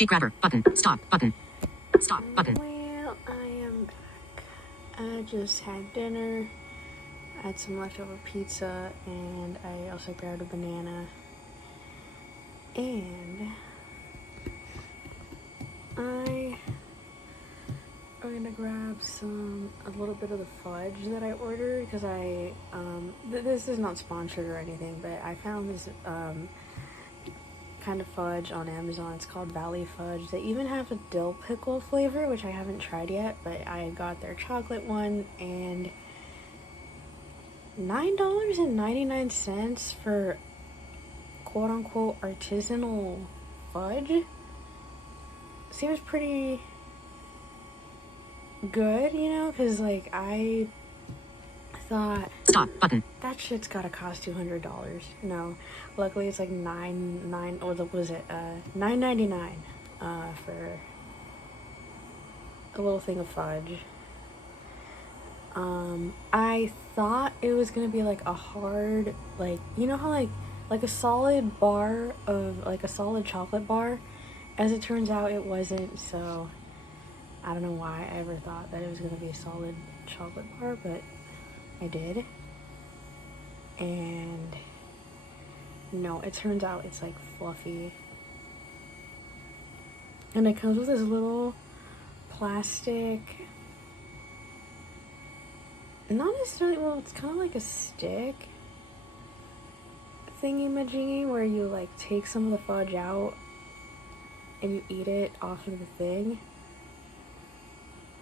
Cheek grabber. Button. Stop. Button. Stop. Button. Well, I am back. I just had dinner. I had some leftover pizza, and I also grabbed a banana. And I'm gonna grab a little bit of the fudge that I ordered, because this is not sponsored or anything, but I found this kind of fudge on Amazon. It's called Valley Fudge. They even have a dill pickle flavor, which I haven't tried yet, but I got their chocolate one, and $9.99 for quote-unquote artisanal fudge seems pretty good, you know, because like I thought, stop button, that shit's gotta cost $200. No, luckily it's like $9.99 for a little thing of fudge. I thought it was gonna be like a hard, like, you know how like a solid bar of, like a solid chocolate bar. As it turns out, it wasn't, so I don't know why I ever thought that it was gonna be a solid chocolate bar, but I did. And no, it turns out it's like fluffy. And it comes with this little plastic, not necessarily, well, it's kind of like a stick thingy-majiggy where you like take some of the fudge out and you eat it off of the thing,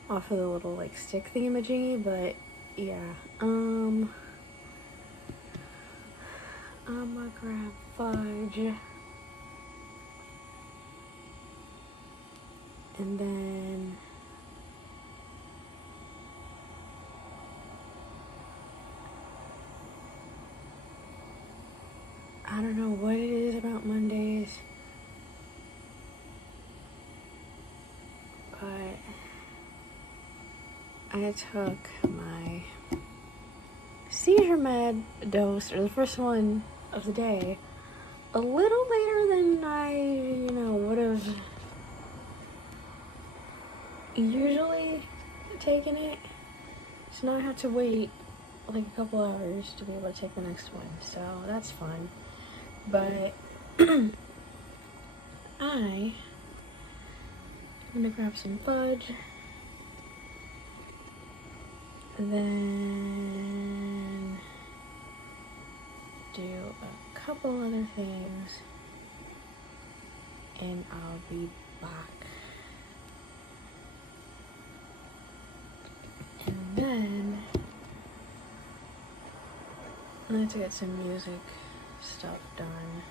off of the little like stick thingy-majiggy. But yeah, I'm gonna grab fudge, and then I don't know what it is about Mondays, but I took my seizure med dose, or the first one of the day, a little later than I, would have usually taken it. So now I have to wait like a couple hours to be able to take the next one, so that's fun. But I'm gonna grab some fudge, then do a couple other things, and I'll be back. And then I have to get some music stuff done.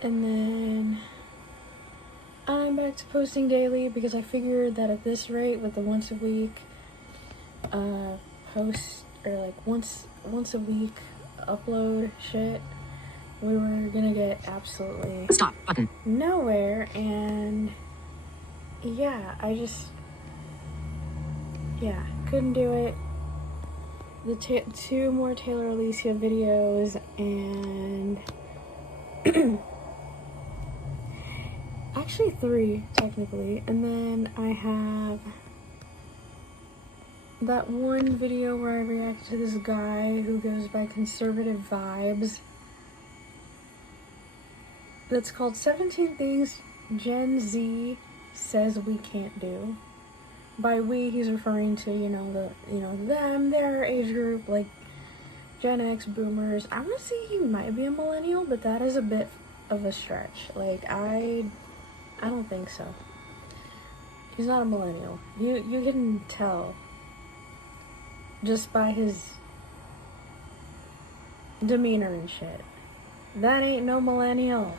And then I'm back to posting daily, because I figured that at this rate, with the once a week post, or like once a week upload shit, we were gonna get absolutely stop button nowhere. And yeah, I just couldn't do it. The two more Taylor Alicia videos, and actually 3 technically, and then I have that one video where I react to this guy who goes by Conservative Vibes, that's called 17 Things Gen Z Says We Can't Do. By we, he's referring to, them, their age group, like Gen X, boomers. I want to say he might be a millennial, but that is a bit of a stretch. Like, I don't think so. He's not a millennial. You can tell just by his demeanor and shit. That ain't no millennial.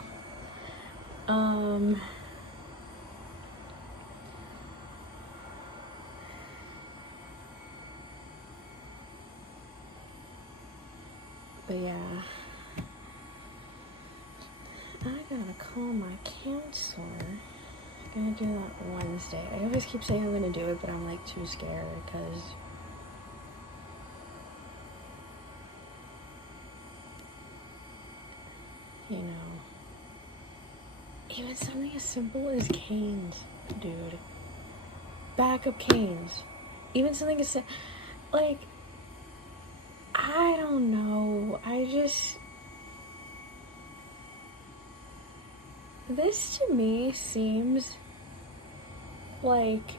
But yeah, I gotta call my counselor. I'm gonna do that Wednesday. I always keep saying I'm gonna do it, but I'm like too scared, because Even something as simple as canes, dude. Backup canes. Even something as like, I don't know. This to me seems like,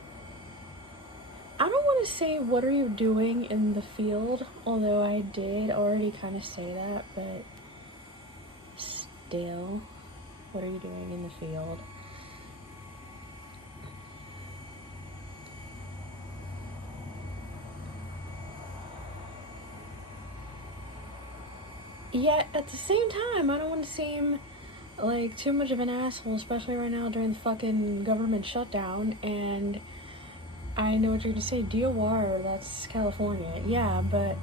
I don't want to say what are you doing in the field, although I did already kind of say that, but still, what are you doing in the field? Yet at the same time, I don't want to seem like too much of an asshole, especially right now during the fucking government shutdown. And I know what you're gonna say, DOR, that's California. Yeah, but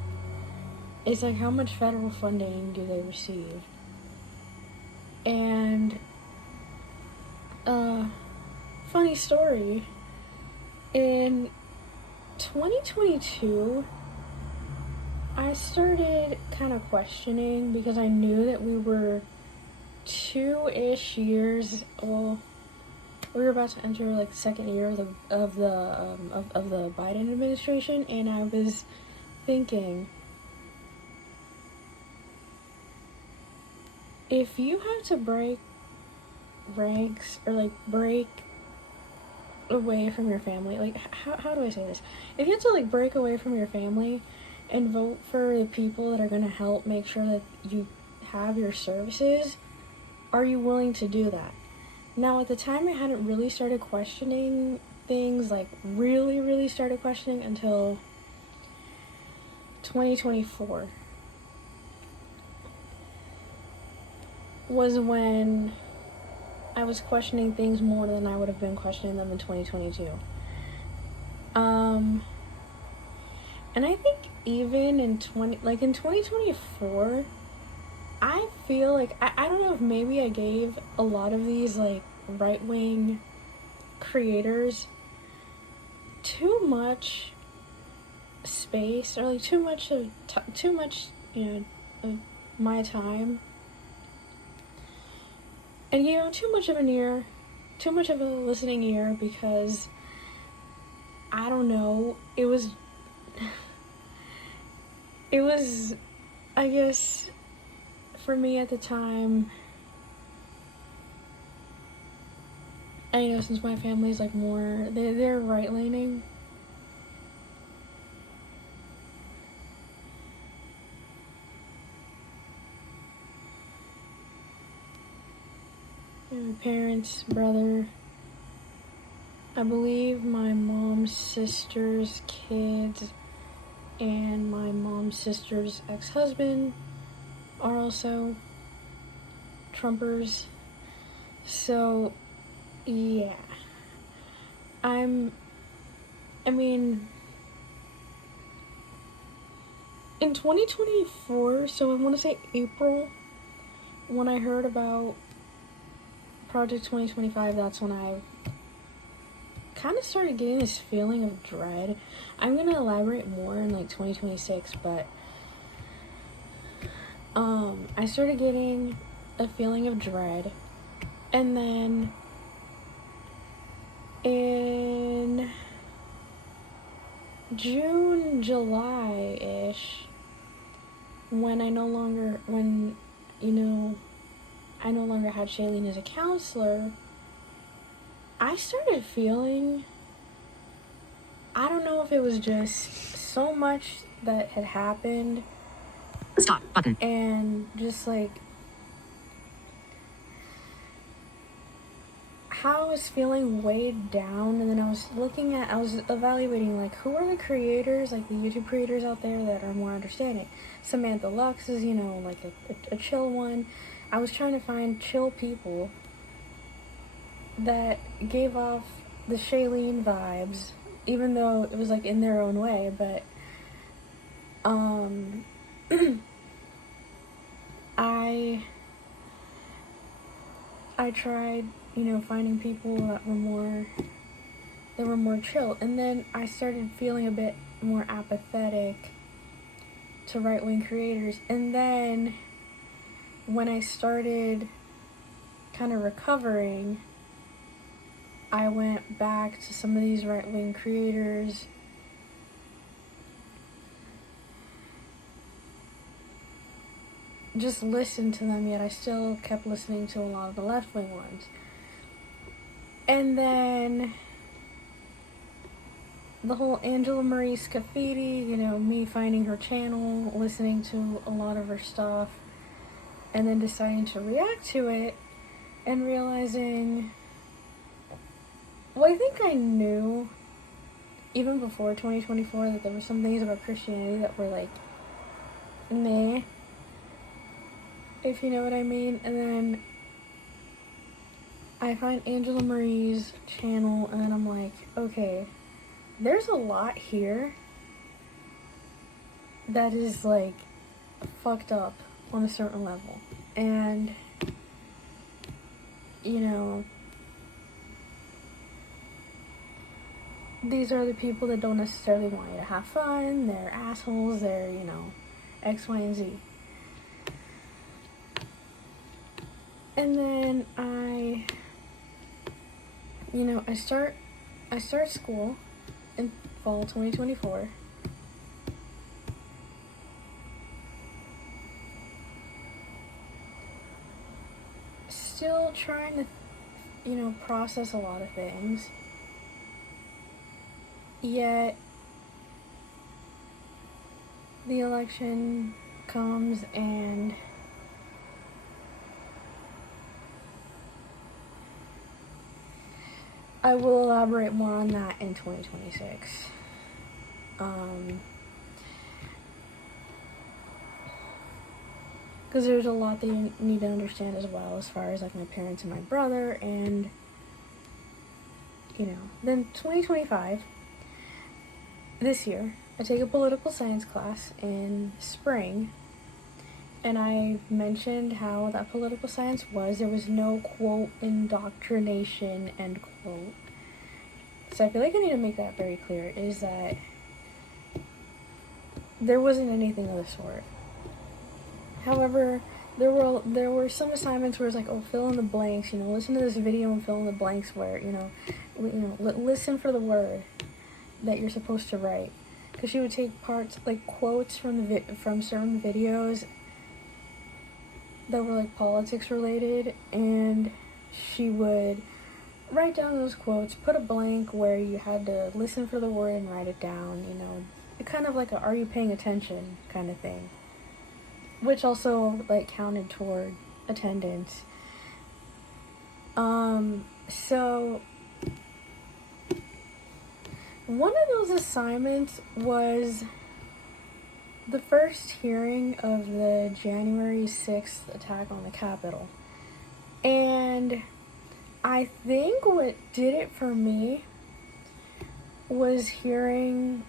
it's like, how much federal funding do they receive? And funny story, in 2022 I started kind of questioning, because I knew that we were 2-ish years, well, we were about to enter like the second year of the Biden administration, and I was thinking, if you have to break ranks or like break away from your family, like how do I say this? If you have to like break away from your family and vote for the people that are going to help make sure that you have your services, are you willing to do that? Now, at the time, I hadn't really started questioning things, like really started questioning until 2024 was when I was questioning things more than I would have been questioning them in 2022. And I think even in 2024, I feel like, I don't know if maybe I gave a lot of these like right-wing creators too much space, or like too much, you know, of my time, and you know, too much of a listening ear, because I don't know, it was I guess for me at the time, I know, since my family's like more, they're right-leaning. My parents, brother, I believe my mom's sister's kids, and my mom's sister's ex-husband are also Trumpers. So, yeah. I mean, in 2024, so I want to say April, when I heard about Project 2025, that's when I kind of started getting this feeling of dread. I'm going to elaborate more in like 2026, but I started getting a feeling of dread. And then in June, July-ish, when I no longer had Shailene as a counselor, I started feeling, I don't know if it was just so much that had happened. Stop button. And just like how I was feeling weighed down, and then I was evaluating like, who are the creators, like the YouTube creators out there that are more understanding. Samantha Lux is, you know, like a chill one. I was trying to find chill people that gave off the Shailene vibes, even though it was like in their own way, but I tried, you know, finding people that were more chill, and then I started feeling a bit more apathetic to right-wing creators. And then when I started kind of recovering, I went back to some of these right-wing creators. Just listened to them, yet I still kept listening to a lot of the left-wing ones. And then the whole Angela Marie Scafidi, you know, me finding her channel, listening to a lot of her stuff, and then deciding to react to it, and realizing, well, I think I knew, even before 2024, that there were some things about Christianity that were, like, meh, if you know what I mean. And then I find Angela Marie's channel, and then I'm like, okay, there's a lot here that is, like, fucked up on a certain level. And, you know, these are the people that don't necessarily want you to have fun. They're assholes. They're, you know, X, Y, and Z. And then I start school in fall 2024. Still trying to, you know, process a lot of things. Yet the election comes, and I will elaborate more on that in 2026. Because there's a lot that you need to understand as well, as far as, like, my parents and my brother, and, you know. Then 2025, this year, I take a political science class in spring, and I mentioned how that political science was, there was no, quote, indoctrination, end quote. So I feel like I need to make that very clear, is that there wasn't anything of the sort. However, there were some assignments where it's like, oh, fill in the blanks, you know, listen to this video and fill in the blanks where, listen for the word that you're supposed to write. Because she would take parts, like, quotes from certain videos that were, like, politics related, and she would write down those quotes, put a blank where you had to listen for the word and write it down, you know, kind of like a are you paying attention kind of thing, which also, like, counted toward attendance. So one of those assignments was the first hearing of the January 6th attack on the Capitol. And I think what did it for me was hearing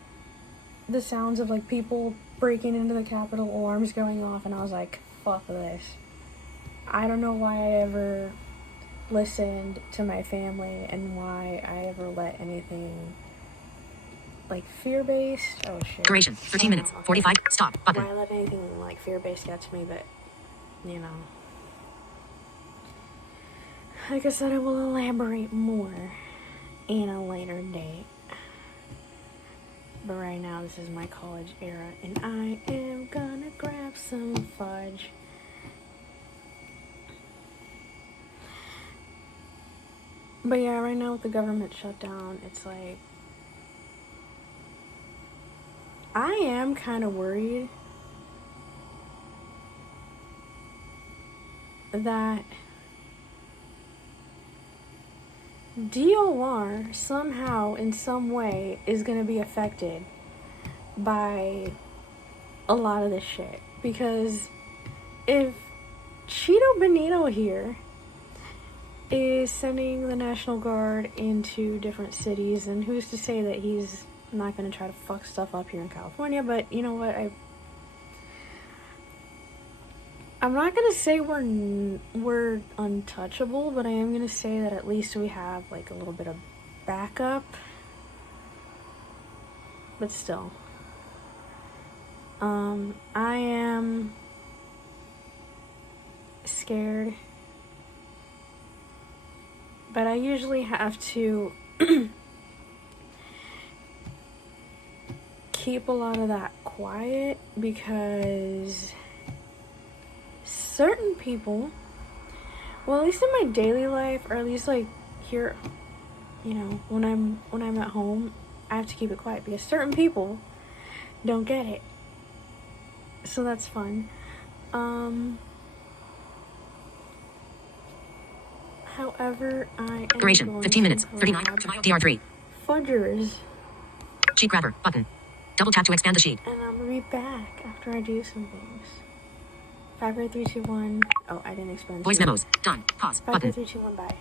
the sounds of, like, people breaking into the Capitol, alarms going off, and I was like, fuck this. I don't know why I ever listened to my family and why I ever let anything, like, fear-based, oh shit. Duration, 13 minutes, 45, stop, button. Why I let anything, like, fear-based get to me, but, you know. Like I said, I will elaborate more in a later date. But right now, this is my college era, and I am gonna grab some fudge. But yeah, right now with the government shutdown, it's like, I am kind of worried that DOR somehow, in some way, is going to be affected by a lot of this shit. Because if Cheeto Benito here is sending the National Guard into different cities, and who's to say that he's not going to try to fuck stuff up here in California, but you know what, I'm not going to say we're untouchable, but I am going to say that at least we have, like, a little bit of backup. But still. I am scared but I usually have to keep a lot of that quiet because certain people, well, at least in my daily life, or at least like here, you know, when I'm at home, I have to keep it quiet because certain people don't get it. So that's fun. However, I am Duration, going 15 minutes, to 39, grab DR3. Fudgers, Sheet grabber, button. Double tap to expand the sheet. and I'm gonna be back after I do some things. 5, 4, 3, 2, 1. Oh, I didn't expand. Voice memos, done. Pause, 5, 4, button. 3, 2, 1, bye.